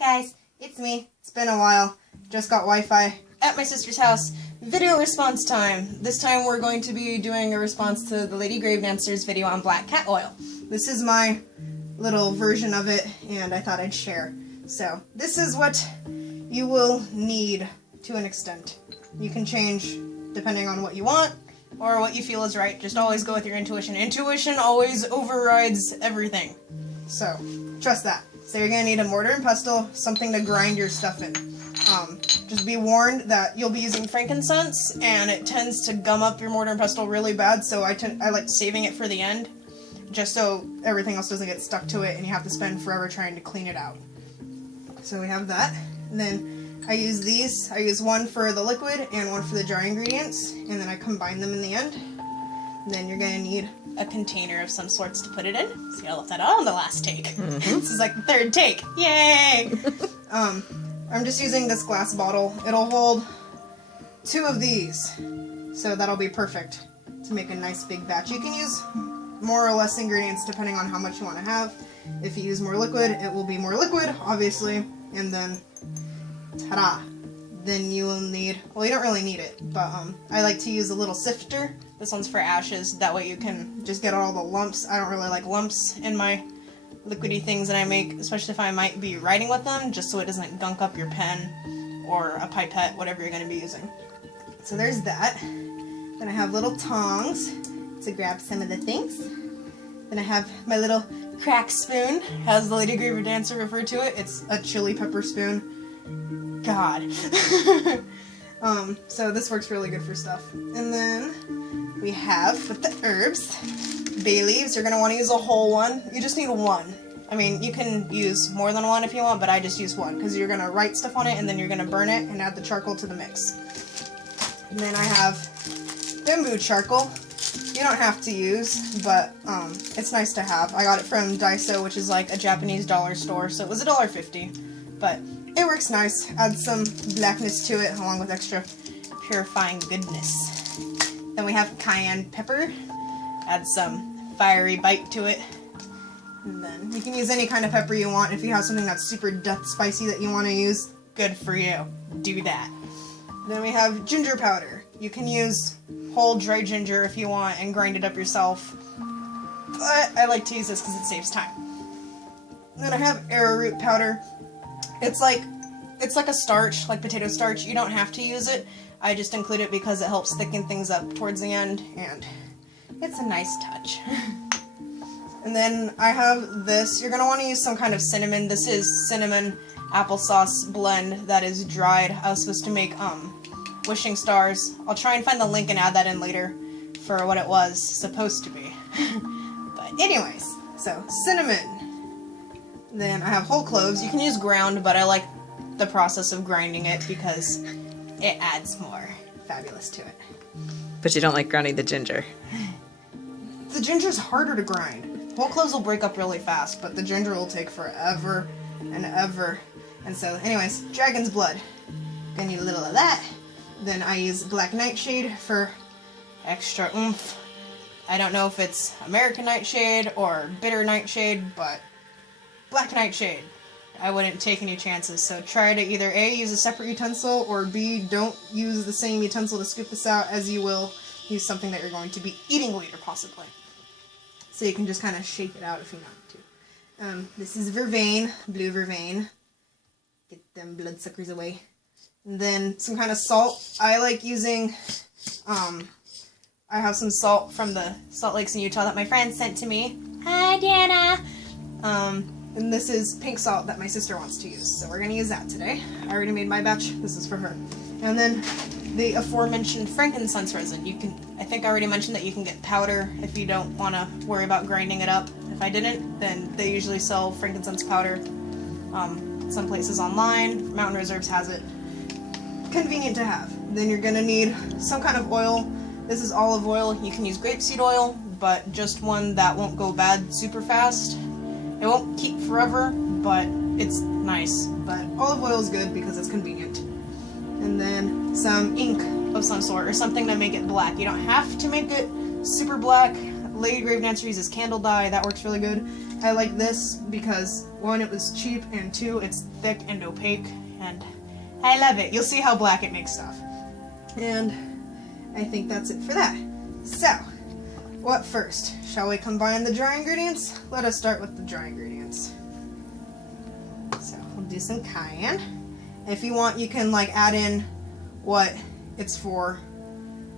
Guys, it's me. It's been a while. Just got Wi-Fi at my sister's house. Video response time. This time we're going to be doing a response to the Lady Gravedancer's video on black cat oil. This is my little version of it, and I thought I'd share. So, this is what you will need to an extent. You can change depending on what you want, or what you feel is right. Just always go with your intuition. Intuition always overrides everything. So, trust that. So you're going to need a mortar and pestle, something to grind your stuff in. Just be warned that you'll be using frankincense, and it tends to gum up your mortar and pestle really bad, so I like saving it for the end, just so everything else doesn't get stuck to it and you have to spend forever trying to clean it out. So we have that. And then I use these. I use one for the liquid and one for the dry ingredients, and then I combine them in the end. And then you're going to need a container of some sorts to put it in. See, I left that out on the last take. This is like the third take. Yay! I'm just using this glass bottle. It'll hold 2 of these, so that'll be perfect to make a nice big batch. You can use more or less ingredients depending on how much you want to have. If you use more liquid, it will be more liquid, obviously, and then, ta-da! Then you will need, well, you don't really need it, but I like to use a little sifter. This one's for ashes, that way you can just get all the lumps. I don't really like lumps in my liquidy things that I make, especially if I might be writing with them, just so it doesn't gunk up your pen or a pipette, whatever you're going to be using. So there's that. Then I have little tongs to grab some of the things. Then I have my little crack spoon, as the Lady Gravedancer referred to it. It's a chili pepper spoon. God. So this works really good for stuff. And then we have, with the herbs, bay leaves. You're going to want to use a whole one. You just need one. I mean, you can use more than one if you want, but I just use one, because you're going to write stuff on it, and then you're going to burn it and add the charcoal to the mix. And then I have bamboo charcoal. You don't have to use, but it's nice to have. I got it from Daiso, which is like a Japanese dollar store, so it was $1.50. But it works nice. Add some blackness to it, along with extra purifying goodness. Then we have cayenne pepper. Add some fiery bite to it. And then you can use any kind of pepper you want. If you have something that's super death spicy that you want to use, good for you. Do that. Then we have ginger powder. You can use whole dry ginger if you want and grind it up yourself. But I like to use this because it saves time. And then I have arrowroot powder. It's like a starch, like potato starch. You don't have to use it. I just include it because it helps thicken things up towards the end, and it's a nice touch. And then I have this. You're going to want to use some kind of cinnamon. This is cinnamon applesauce blend that is dried. I was supposed to make wishing stars. I'll try and find the link and add that in later for what it was supposed to be. But anyways, so cinnamon. Then I have whole cloves. You can use ground, but I like the process of grinding it because it adds more fabulous to it. But you don't like grinding the ginger. The ginger's harder to grind. Whole cloves will break up really fast, but the ginger will take forever and ever. And so, anyways, dragon's blood. Gonna need a little of that. Then I use black nightshade for extra oomph. I don't know if it's American nightshade or bitter nightshade, but black nightshade. I wouldn't take any chances, so try to either A, use a separate utensil, or B, don't use the same utensil to scoop this out as you will use something that you're going to be eating later, possibly. So you can just kind of shake it out if you want to. This is vervain, blue vervain. Get them bloodsuckers away. And then some kind of salt. I like using, I have some salt from the Salt Lakes in Utah that my friend sent to me. Hi, Dana! And this is pink salt that my sister wants to use, so we're going to use that today. I already made my batch. This is for her. And then the aforementioned frankincense resin. I think I already mentioned that you can get powder if you don't want to worry about grinding it up. If I didn't, then they usually sell frankincense powder. Some places online. Mountain Reserves has it. Convenient to have. Then you're going to need some kind of oil. This is olive oil. You can use grapeseed oil, but just one that won't go bad super fast. It won't keep forever, but it's nice. But olive oil is good because it's convenient. And then some ink of some sort, or something to make it black. You don't have to make it super black. Lady Gravedancer uses candle dye. That works really good. I like this because, one, it was cheap, and two, it's thick and opaque, and I love it. You'll see how black it makes stuff. And I think that's it for that. So, what first? Shall we combine the dry ingredients? Let us start with the dry ingredients. So, we'll do some cayenne. If you want, you can like add in what it's for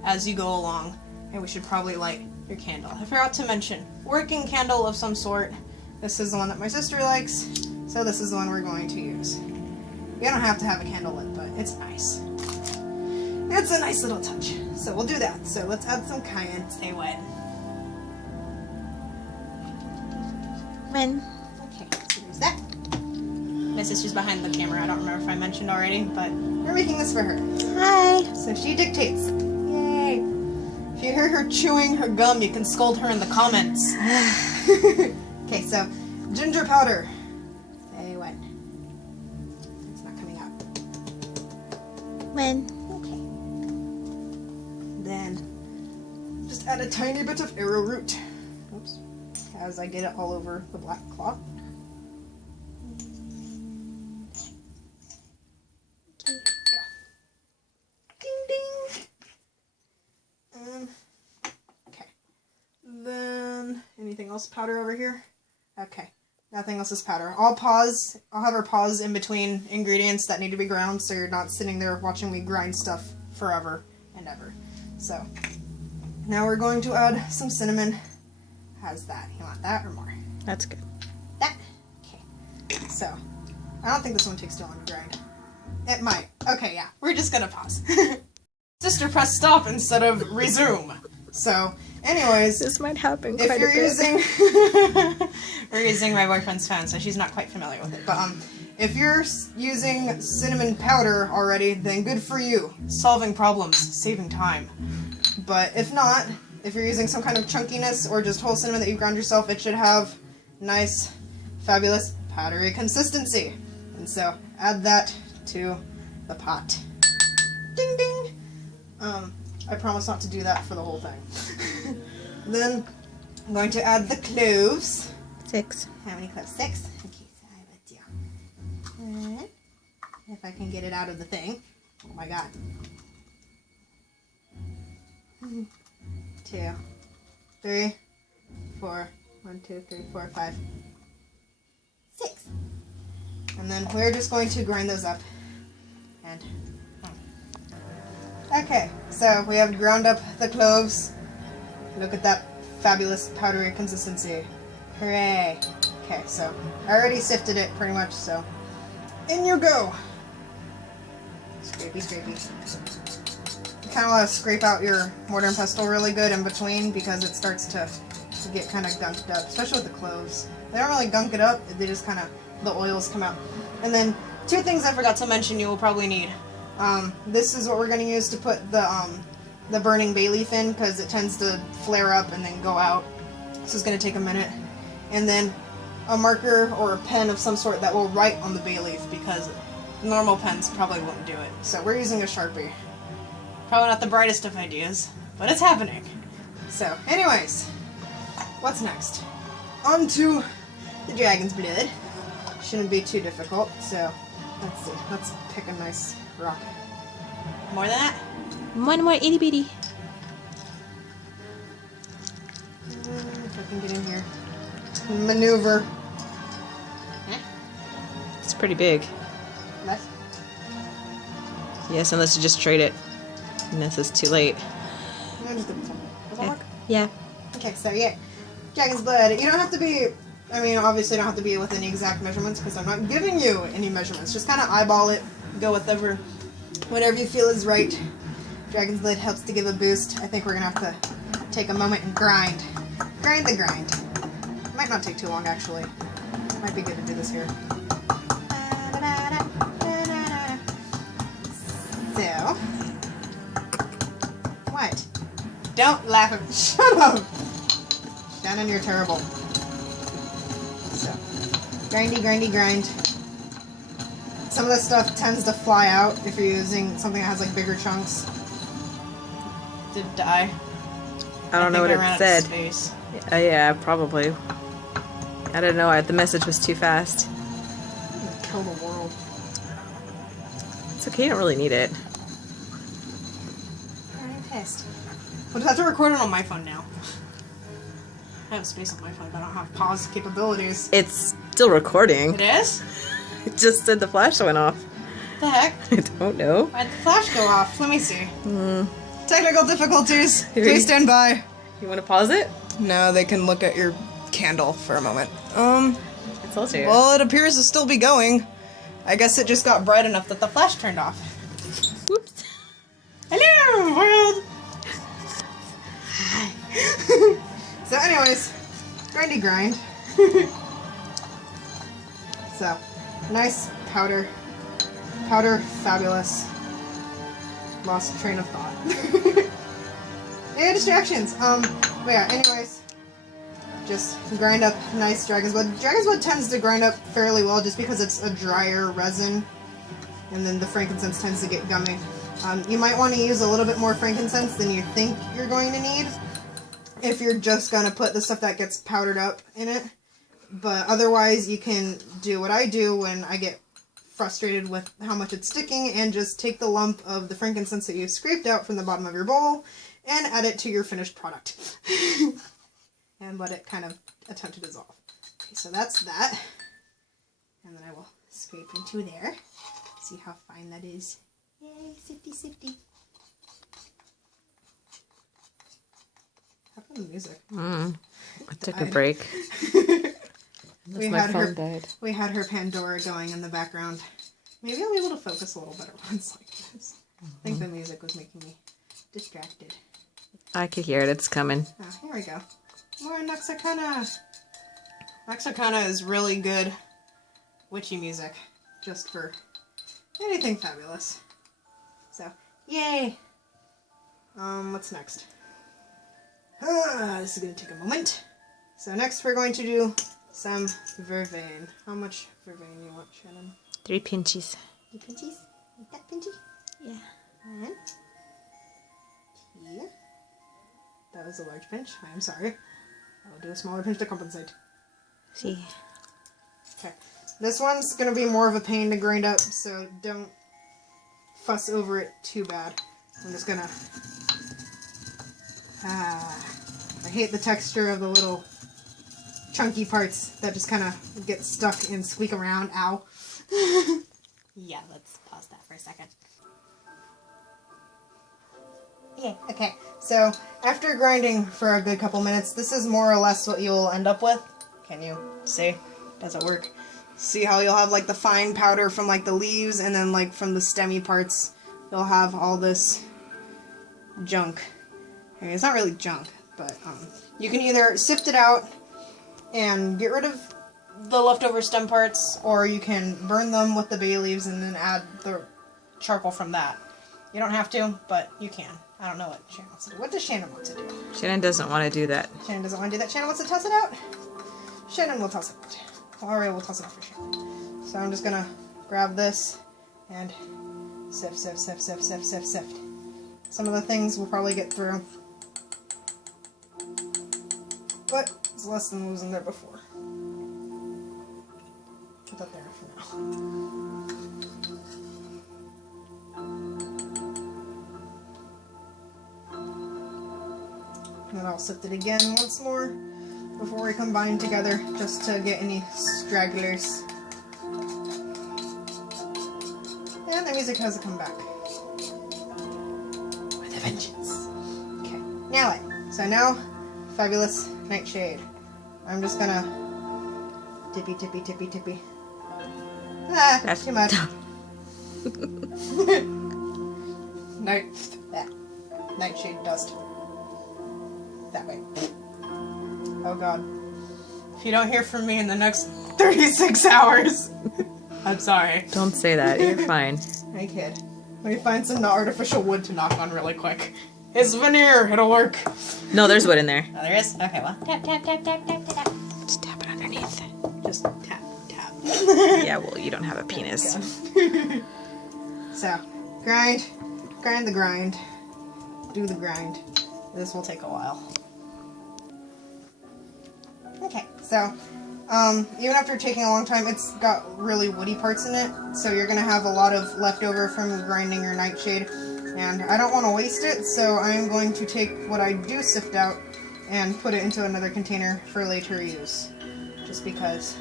as you go along. And we should probably light your candle. I forgot to mention, working candle of some sort. This is the one that my sister likes, so this is the one we're going to use. You don't have to have a candle lit, but it's nice. It's a nice little touch. So we'll do that. So let's add some cayenne. Stay wet. When? Okay, so there's that. My sister's behind the camera. I don't remember if I mentioned already, but we're making this for her. Hi. So she dictates. Yay! If you hear her chewing her gum, you can scold her in the comments. Okay, so ginger powder. Say when. It's not coming out. When? Okay. Then just add a tiny bit of arrowroot. Oops. As I get it all over the black cloth. Ding ding. Okay. Then anything else powder over here? Okay. Nothing else is powder. I'll have her pause in between ingredients that need to be ground so you're not sitting there watching me grind stuff forever and ever. So now we're going to add some cinnamon. How's that? You want that or more? That's good. That? Okay. So, I don't think this one takes too long to grind. It might. Okay, yeah. We're just gonna pause. Sister pressed stop instead of resume. So, anyways. This might happen if quite you're a bit. we're using my boyfriend's phone, so she's not quite familiar with it. But, if you're using cinnamon powder already, then good for you. Solving problems, saving time. But if not, if you're using some kind of chunkiness or just whole cinnamon that you ground yourself, it should have nice, fabulous, powdery consistency. And so, add that to the pot. Ding ding! I promise not to do that for the whole thing. Then, I'm going to add the cloves. 6. How many cloves? 6? Okay, so I will do. If I can get it out of the thing. Oh my god. 2, 3, 4, 1, 2, 3, 4, 5, 6. And then we're just going to grind those up. And okay, so we have ground up the cloves. Look at that fabulous powdery consistency. Hooray! Okay, so I already sifted it pretty much, so in you go. Scrapey, scrapey. You kind of want to scrape out your mortar and pestle really good in between because it starts to get kind of gunked up, especially with the cloves. They don't really gunk it up, they just kind of, the oils come out. And then, 2 things I forgot to mention you will probably need. This is what we're going to use to put the burning bay leaf in because it tends to flare up and then go out. So it's going to take a minute. And then a marker or a pen of some sort that will write on the bay leaf because normal pens probably won't do it. So we're using a Sharpie. Probably not the brightest of ideas, but it's happening. So, anyways, what's next? On to the dragon's blood. Shouldn't be too difficult, so let's see. Let's pick a nice rock. More than that? One more itty bitty. If I can get in here. Maneuver. It's pretty big. Less? Yes, unless you just trade it. And this is too late. No, just give it some. Does that work? Yeah. Okay, so yeah. Dragon's blood. You don't have to be, I mean, obviously you don't have to be with any exact measurements because I'm not giving you any measurements. Just kind of eyeball it. Go with whatever you feel is right. Dragon's blood helps to give a boost. I think we're going to have to take a moment and grind. Grind the grind. Might not take too long, actually. Might be good to do this here. So, what? Don't laugh at me. Shut up! Shannon, you're terrible. So, grindy, grindy, grind. Some of this stuff tends to fly out if you're using something that has like bigger chunks. Did it die? I don't know what it said. Space. Yeah, probably. I don't know. The message was too fast. I'm gonna kill the world. It's okay. You don't really need it. I'm pissed. I'll just have to record it on my phone now. I have space on my phone, but I don't have pause capabilities. It's still recording. It is? It just said the flash went off. The heck? I don't know. Why'd the flash go off? Let me see. Technical difficulties. Here Please stand by. You want to pause it? No, they can look at your candle for a moment. I told you. Well, it appears to still be going. I guess it just got bright enough that the flash turned off. Whoops. Hello, world! Hi. So anyways, grindy grind. So, nice powder. Powder, fabulous. Lost train of thought. And distractions. But yeah, anyways. Just grind up nice dragon's blood. Dragon's blood tends to grind up fairly well just because it's a drier resin. And then the frankincense tends to get gummy. You might want to use a little bit more frankincense than you think you're going to need if you're just going to put the stuff that gets powdered up in it. But otherwise, you can do what I do when I get frustrated with how much it's sticking and just take the lump of the frankincense that you've scraped out from the bottom of your bowl and add it to your finished product. And let it kind of attempt to dissolve. Okay, so that's that. And then I will scrape into there. See how fine that is. Yay, sifty sifty. How about the music? I took a break. We had her Pandora going in the background. Maybe I'll be able to focus a little better once like this. I think the music was making me distracted. I could hear it. It's coming. Oh, here we go. More Noxarcana. Noxarcana is really good witchy music. Just for anything fabulous. So, yay! What's next? This is going to take a moment. So next we're going to do some vervain. How much vervain do you want, Shannon? 3 pinches. 3 pinches? Like that pinchy? Yeah. And here. That was a large pinch. I'm sorry. I'll do a smaller pinch to compensate. See. Okay. This one's going to be more of a pain to grind up, so don't fuss over it too bad. I'm just going to... I hate the texture of the little chunky parts that just kind of get stuck and squeak around. Ow. Yeah, let's pause that for a second. Yeah, okay. So, after grinding for a good couple minutes, this is more or less what you'll end up with. Can you see? Does it work? See how you'll have like the fine powder from like the leaves, and then like from the stemmy parts, you'll have all this junk. I mean, it's not really junk, but you can either sift it out and get rid of the leftover stem parts, or you can burn them with the bay leaves and then add the charcoal from that. You don't have to, but you can. I don't know what Shannon wants to do. What does Shannon want to do? Shannon doesn't want to do that. Shannon doesn't want to do that. Shannon wants to toss it out? Shannon will toss it out. Alright, we'll toss it out for Shannon. So I'm just gonna grab this and sift, sift, sift, sift, sift, sift, sift. Some of the things we'll probably get through, but it's less than what was in there before. Put that there for now. And then I'll sift it again once more before we combine together, just to get any stragglers. And the music has to come back. With a vengeance. Okay, now what? So now, fabulous nightshade. I'm just gonna tippy, tippy, tippy, tippy. Ah, that's too much. Nightshade dust. That way. Oh god. If you don't hear from me in the next 36 hours, I'm sorry. Don't say that. You're fine. I kid. Let me find some artificial wood to knock on really quick. It's veneer. It'll work. No, there's wood in there. Oh, there is? Okay, well. Tap, tap, tap, tap, tap, tap. Just tap it underneath. Just tap, tap. Yeah, well, you don't have a penis. So, grind. Grind the grind. Do the grind. This will take a while. Okay, so even after taking a long time, it's got really woody parts in it, so you're going to have a lot of leftover from grinding your nightshade, and I don't want to waste it, so I'm going to take what I do sift out and put it into another container for later use, just because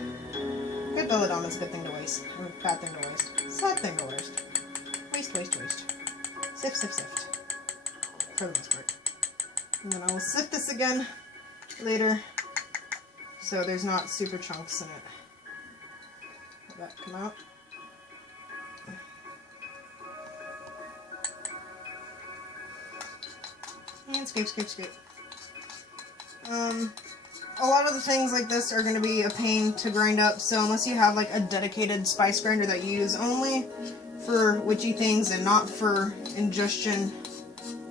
good belladonna is a good thing to waste, or bad thing to waste, sad thing to waste. Waste, waste, waste. Sift, sift, sift. For the most part. And then I will sift this again later, so there's not super chunks in it. Let that come out. And scrape, scrape, scrape. A lot of the things like this are going to be a pain to grind up, so unless you have like a dedicated spice grinder that you use only for witchy things and not for ingestion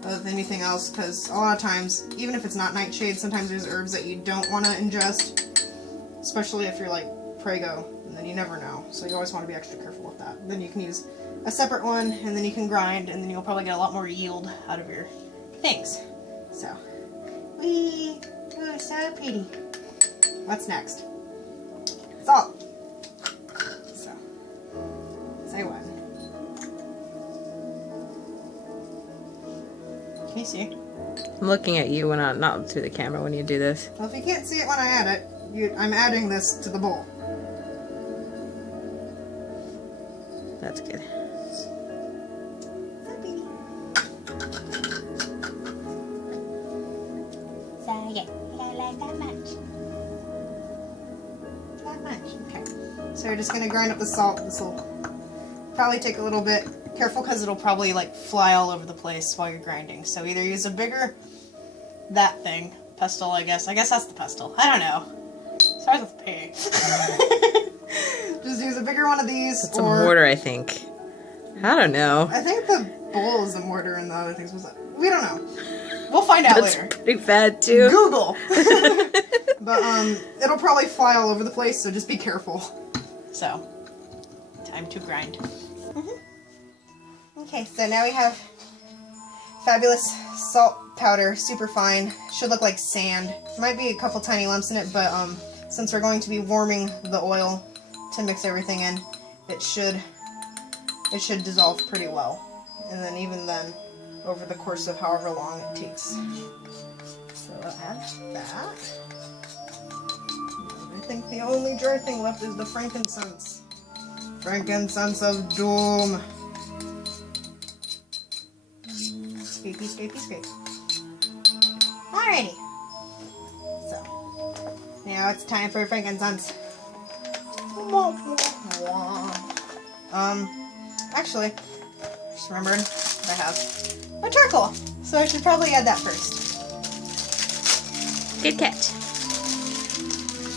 of anything else, because a lot of times, even if it's not nightshade, sometimes there's herbs that you don't want to ingest, especially if you're like prego, and then you never know, so you always want to be extra careful with that. Then you can use a separate one, and then you can grind, and then you'll probably get a lot more yield out of your things. So, whee! Oh, so pretty. What's next? Salt. So, say what? Can you see? I'm looking at you when not through the camera when you do this. Well, if you can't see it when I add it, I'm adding this to the bowl. That's good. So yeah, I like that much. That much, okay. So we're just gonna grind up the salt. This will probably take a little bit. Careful, because it'll probably like fly all over the place while you're grinding. So either use a bigger, that thing, pestle, I guess. I guess that's the pestle. I don't know. Starts with P. Just use a bigger one of these. It's a mortar, I think. I don't know. I think the bowl is the mortar and the other things was. We don't know. We'll find out That's later. pretty bad too. Google. But it'll probably fly all over the place, so just be careful. So, time to grind. Okay, so now we have fabulous salt powder, super fine. Should look like sand. Might be a couple tiny lumps in it, but since we're going to be warming the oil to mix everything in, it should dissolve pretty well. And then even then, over the course of however long it takes. So I'll add that. And I think the only dry thing left is the frankincense. Frankincense of doom. Scrapey, scrapey, scrape. Alrighty. So, now it's time for frankincense. Actually, just remembered I have a charcoal, so I should probably add that first. Good catch.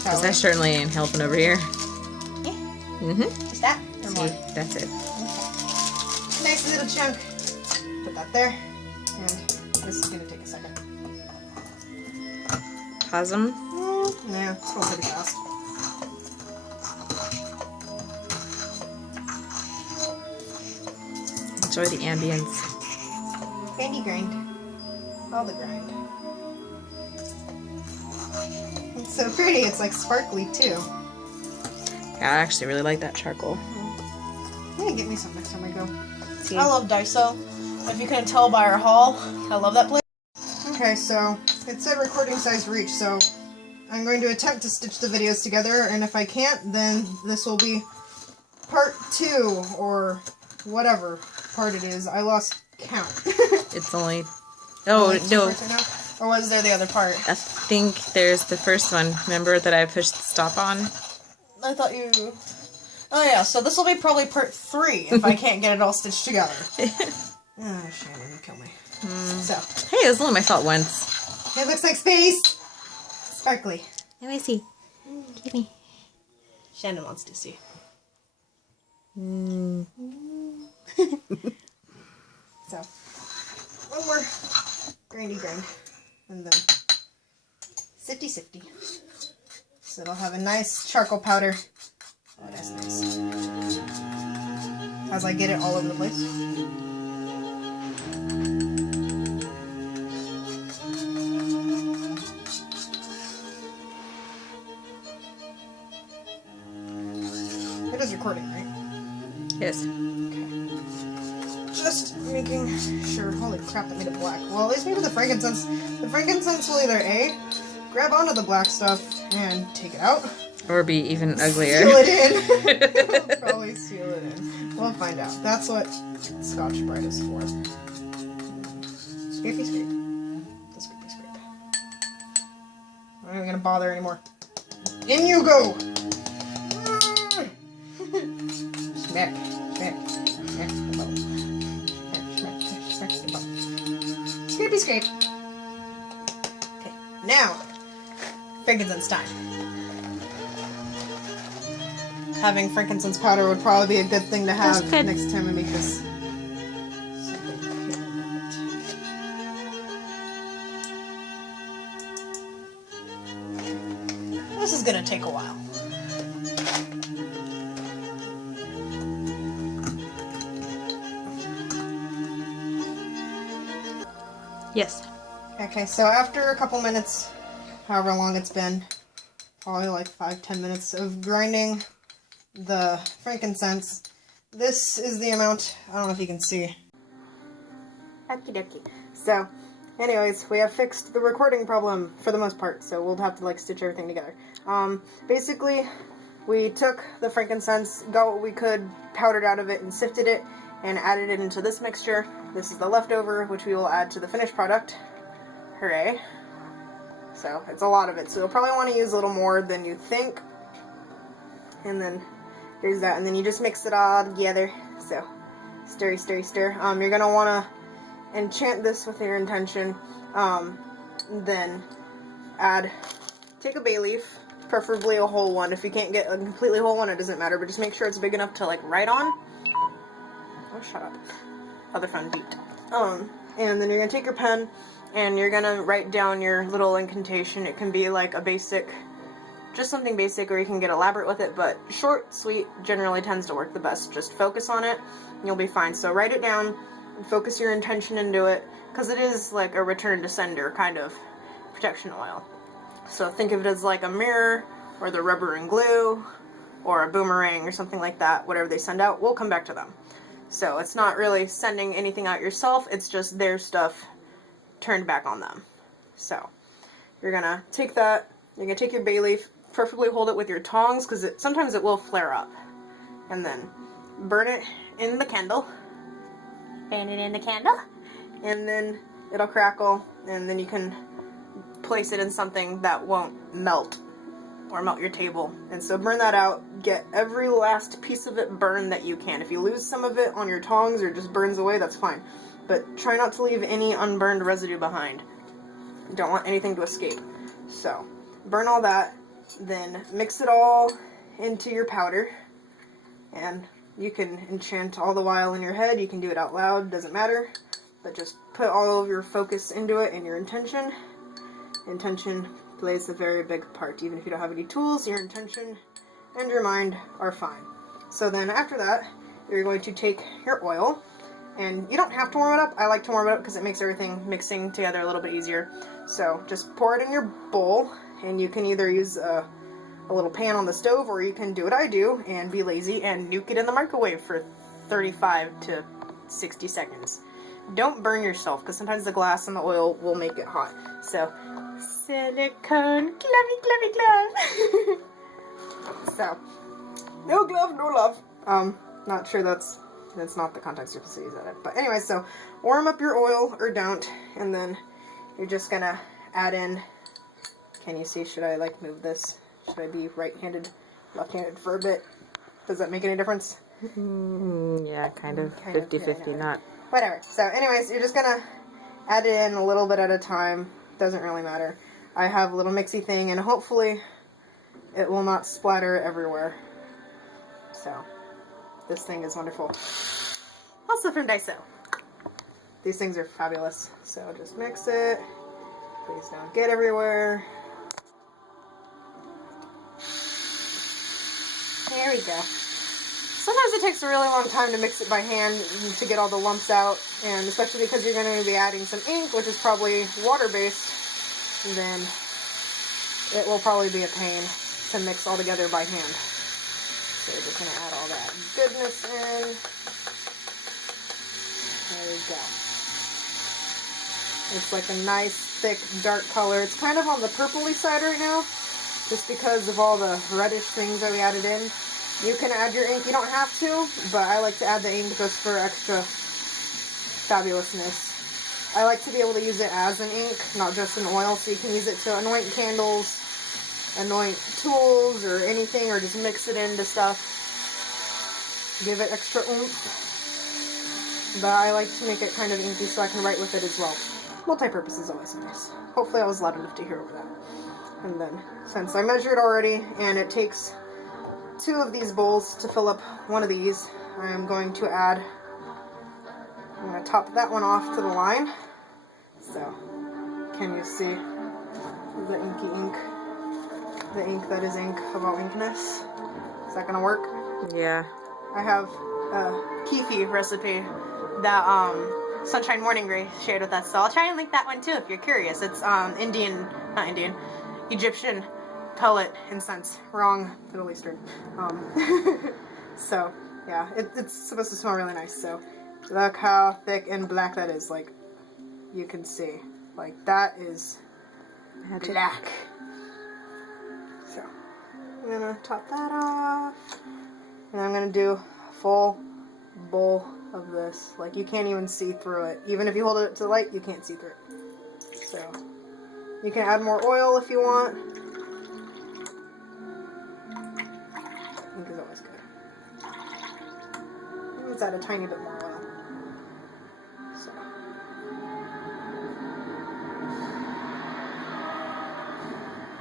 Because that certainly ain't helping over here. Yeah. Mm-hmm. Just that? Or more? See, that's it. Okay. Nice little chunk. Put that there. And this is going to take a second. Pause them. Yeah, it's going pretty fast. Enjoy the ambience. Grindy grind. All the grind. It's so pretty. It's like sparkly too. Yeah, I actually really like that charcoal. Yeah, get me some next time I go. See? I love Daiso. If you couldn't tell by our haul, I love that place. Okay, so it said recording size reach, so I'm going to attempt to stitch the videos together, and if I can't, then this will be part 2, or whatever part it is. I lost count. It's only... Oh, Only 2 no. parts right now? Or was there the other part? I think there's the first one. Remember that I pushed stop on? I thought you... Oh yeah, so this will be probably part 3 if I can't get it all stitched together. Oh, Shannon, you kill me. So. Hey, it was only my fault once. It looks like space! Sparkly. Let me see. Give me. Shannon wants to see. So, one more grindy grind, and then sifty. So it'll have a nice charcoal powder. Oh, that's nice. As I get it all over the place. Just making sure. Holy crap, that made it black. Well, at least maybe the frankincense. The frankincense will either A, grab onto the black stuff and take it out, or be even uglier. Seal it in. We'll probably seal it in. We'll find out. That's what Scotch Brite is for. Scrapey scrape. The scrapey scrape. I'm not even gonna bother anymore. In you go! Smack, smack, smack the bottle. Smack, smack, smack the bottle. Scrapey scrape. Okay, now, frankincense time. Having frankincense powder would probably be a good thing to have next time I make this. This is gonna take a while. Yes. Okay, so after a couple minutes, however long it's been, probably like 5-10 minutes of grinding the frankincense, this is the amount. I don't know if you can see. Okie dokie. So, anyways, we have fixed the recording problem for the most part, so we'll have to like stitch everything together. Basically, we took the frankincense, got what we could, powdered out of it, and sifted it, and added it into this mixture. This is the leftover, which we will add to the finished product. Hooray. So, it's a lot of it, so you'll probably want to use a little more than you think. And then, there's that, and then you just mix it all together. So, stir, stir, stir. You're going to want to enchant this with your intention. Then, take a bay leaf, preferably a whole one. If you can't get a completely whole one, it doesn't matter, but just make sure it's big enough to, like, write on. Oh, shut up. Other phone beeped. And then you're going to take your pen, and you're going to write down your little incantation. It can be like a basic, just something basic, or you can get elaborate with it, but short, sweet, generally tends to work the best. Just focus on it, and you'll be fine. So write it down, and focus your intention into it, because it is like a return to sender kind of protection oil. So think of it as like a mirror, or the rubber and glue, or a boomerang, or something like that. Whatever they send out, we'll come back to them. So it's not really sending anything out yourself, it's just their stuff turned back on them. So you're gonna take that, you're gonna take your bay leaf, preferably hold it with your tongs, because sometimes it will flare up. And then burn it in the candle. Burn it in the candle. And then it'll crackle, and then you can place it in something that won't melt or melt your table. And so burn that out, get every last piece of it burned that you can. If you lose some of it on your tongs or just burns away, that's fine. But try not to leave any unburned residue behind. You don't want anything to escape. So, burn all that, then mix it all into your powder, and you can enchant all the while in your head. You can do it out loud, doesn't matter, but just put all of your focus into it and your intention. Intention plays a very big part. Even if you don't have any tools, your intention and your mind are fine. So then after that, you're going to take your oil, and you don't have to warm it up. I like to warm it up because it makes everything mixing together a little bit easier. So just pour it in your bowl, and you can either use a little pan on the stove, or you can do what I do and be lazy and nuke it in the microwave for 35 to 60 seconds. Don't burn yourself, because sometimes the glass and the oil will make it hot. So, silicone, glovey, glove. So, no glove, no love. Not sure that's not the context you're supposed to use at it. But anyway, so warm up your oil, or don't, and then you're just gonna add in, can you see, should I like move this? Should I be right-handed, left-handed for a bit? Does that make any difference? Yeah, kind of 50-50, not. Whatever. So anyways, you're just gonna add it in a little bit at a time. Doesn't really matter. I have a little mixy thing, and hopefully it will not splatter everywhere. So, this thing is wonderful. Also from Daiso. These things are fabulous. So just mix it. Please don't get everywhere. There we go. Sometimes it takes a really long time to mix it by hand to get all the lumps out, and especially because you're going to be adding some ink, which is probably water-based, then it will probably be a pain to mix all together by hand. So we're just gonna add all that goodness in. There we go. It's like a nice, thick, dark color. It's kind of on the purpley side right now, just because of all the reddish things that we added in. You can add your ink, you don't have to, but I like to add the ink just for extra fabulousness. I like to be able to use it as an ink, not just an oil, so you can use it to anoint candles, anoint tools or anything, or just mix it into stuff. Give it extra oomph. But I like to make it kind of inky so I can write with it as well. Multi-purpose is always nice. Hopefully I was loud enough to hear over that. And then, since I measured already, and it takes 2 of these bowls to fill up one of these, I'm going to I'm going to top that one off to the line. So, can you see the inky ink? The ink that is ink of all inkness. Is that going to work? Yeah. I have a Keefe recipe that Sunshine Morning Ray shared with us, so I'll try and link that one too if you're curious. It's Egyptian pellet incense. Wrong Middle Eastern. So yeah, it's supposed to smell really nice. So look how thick and black that is. Like, you can see, like, that is black. So I'm gonna top that off, and I'm gonna do a full bowl of this. Like, you can't even see through it. Even if you hold it to the light, you can't see through it. So you can add more oil if you want. Ink is always good. Let's add a tiny bit more oil. So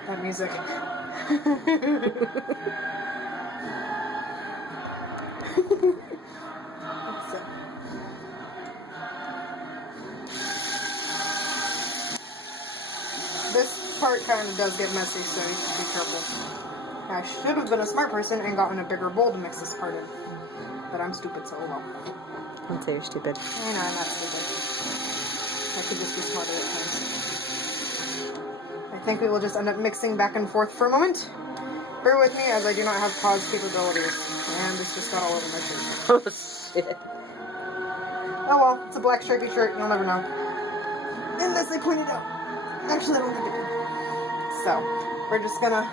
that music. So. This part kind of does get messy, so you should be careful. I should have been a smart person and gotten a bigger bowl to mix this part in. But I'm stupid, so oh well. Don't say you're stupid. I know, I'm not stupid. I could just be smarter at times. I think we will just end up mixing back and forth for a moment. Bear with me, as I do not have pause capabilities. And this just got all over my shirt. Oh, shit. Oh well, it's a black stripy shirt, you'll never know. Unless I point it out. Actually, I don't think I did. So, we're just gonna...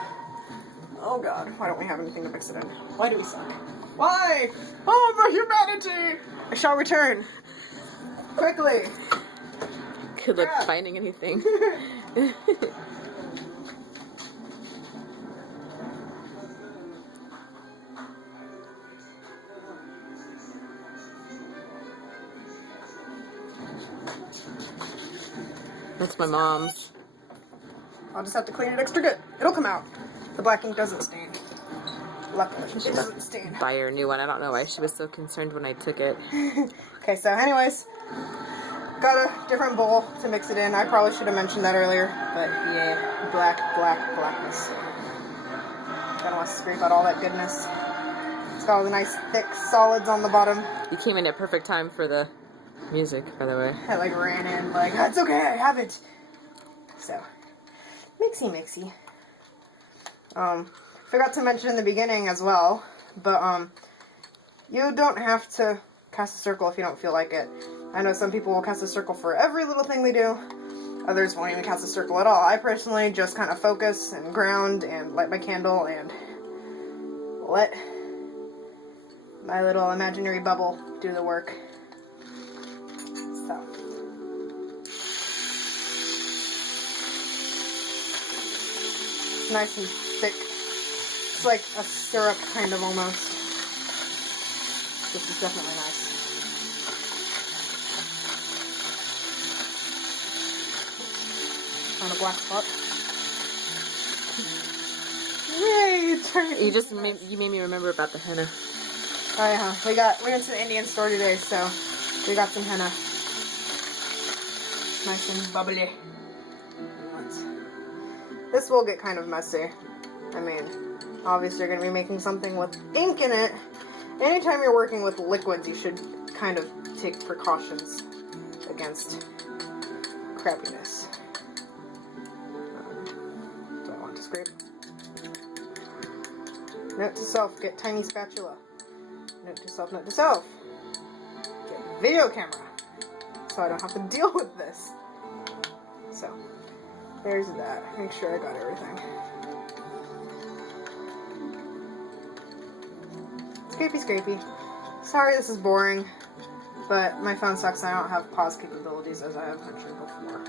Oh god, why don't we have anything to mix it in? Why do we suck? Why? Oh, my humanity! I shall return. Quickly. Good luck finding anything. That's my mom's. I'll just have to clean it extra good. It'll come out. The black ink doesn't stain. Luckily, it doesn't stain. Buy her a new one. I don't know why she was so concerned when I took it. Okay, so anyways, got a different bowl to mix it in. I probably should have mentioned that earlier, but yeah, blackness. Gonna want to scrape out all that goodness. It's got all the nice thick solids on the bottom. You came in at perfect time for the music, by the way. I like ran in like, that's okay, I have it. So, mixy. Forgot to mention in the beginning as well, but you don't have to cast a circle if you don't feel like it. I know some people will cast a circle for every little thing they do. Others won't even cast a circle at all. I personally just kind of focus and ground and light my candle and let my little imaginary bubble do the work. So. Nice and thick. It's like a syrup kind of almost. This is definitely nice. On a black spot. Yay! You just made me remember about the henna. Oh yeah, we went to the Indian store today, so we got some henna. Nice and bubbly. This will get kind of messy. I mean, obviously you're going to be making something with ink in it. Anytime you're working with liquids, you should kind of take precautions against crappiness. Do I want to scrape? Note to self, get tiny spatula. Note to self, get video camera. So I don't have to deal with this. So, there's that. Make sure I got everything. Scrapey. Sorry this is boring, but my phone sucks and I don't have pause capabilities as I have mentioned before.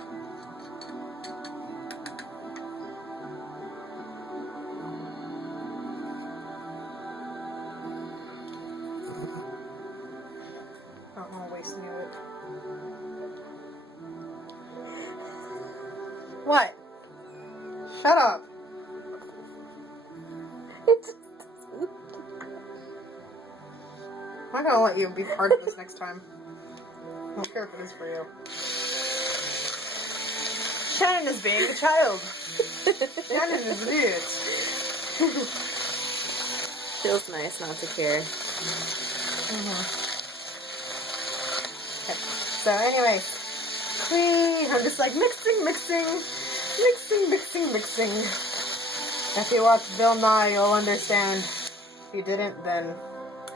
I don't want to waste any of it. What? Shut up. I'm not gonna let you be part of this next time. I don't care if it is for you. Shannon is being a child. Shannon is weird. Feels nice not to care. Okay. So anyway, clean. I'm just like mixing. If you watch Bill Nye, you'll understand. If you didn't, then...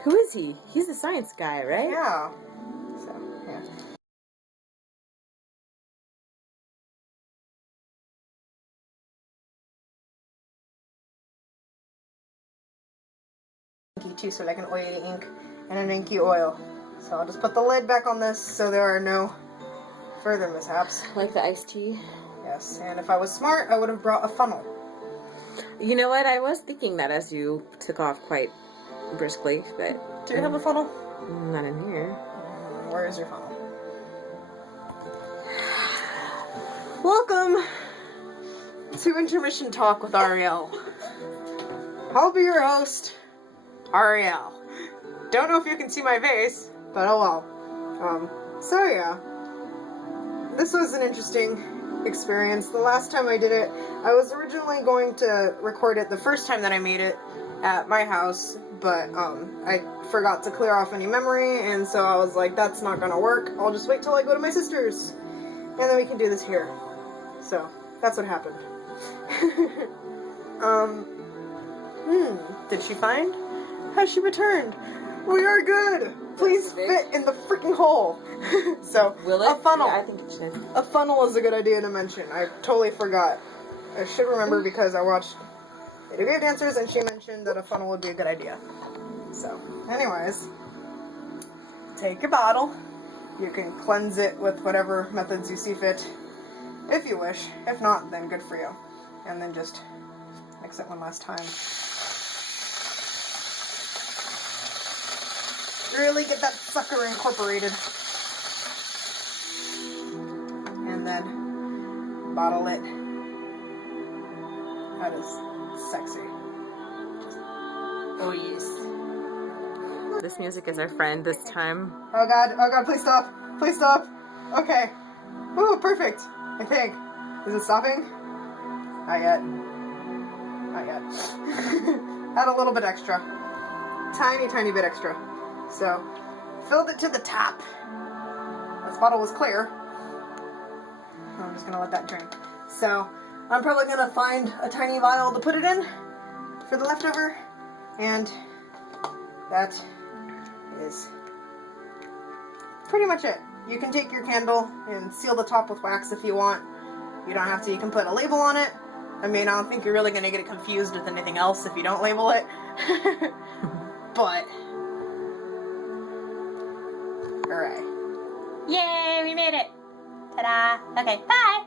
Who is he? He's the science guy, right? Yeah. So, yeah. Inky too, so like an oily ink and an inky oil. So I'll just put the lid back on this so there are no further mishaps. Like the iced tea? Yes, and if I was smart, I would have brought a funnel. You know what? I was thinking that as you took off quite briskly, but... Do you have a funnel? Not in here. Where is your funnel? Welcome to Intermission Talk with Ariel. I'll be your host, Ariel. Don't know if you can see my face, but oh well. So yeah. This was an interesting experience. The last time I did it, I was originally going to record it the first time that I made it at my house, but I forgot to clear off any memory, and so I was like, that's not gonna work. I'll just wait till I go to my sister's, and then we can do this here. So, that's what happened. Did she find? Has she returned? We are good! Please fit in the freaking hole! So, Will it? a funnel. Yeah, I think it should. A funnel is a good idea to mention. I totally forgot. I should remember because I watched Lady Grave Dancers and she mentioned that a funnel would be a good idea. So, anyways, take your bottle. You can cleanse it with whatever methods you see fit, if you wish. If not, then good for you. And then just mix it one last time. Really get that sucker incorporated. And then bottle it. That is sexy. Just, oh yes. This music is our friend this time. Oh god, please stop. Please stop. Okay. Ooh, perfect. I think. Is it stopping? Not yet. Not yet. Add a little bit extra. Tiny bit extra. So, filled it to the top. This bottle was clear. I'm just gonna let that drain. So, I'm probably gonna find a tiny vial to put it in for the leftover, and that is pretty much it. You can take your candle and seal the top with wax if you want. You don't have to. You can put a label on it. I mean, I don't think you're really gonna get it confused with anything else if you don't label it. But, alright. Yay, we made it! Ta-da! Okay, bye!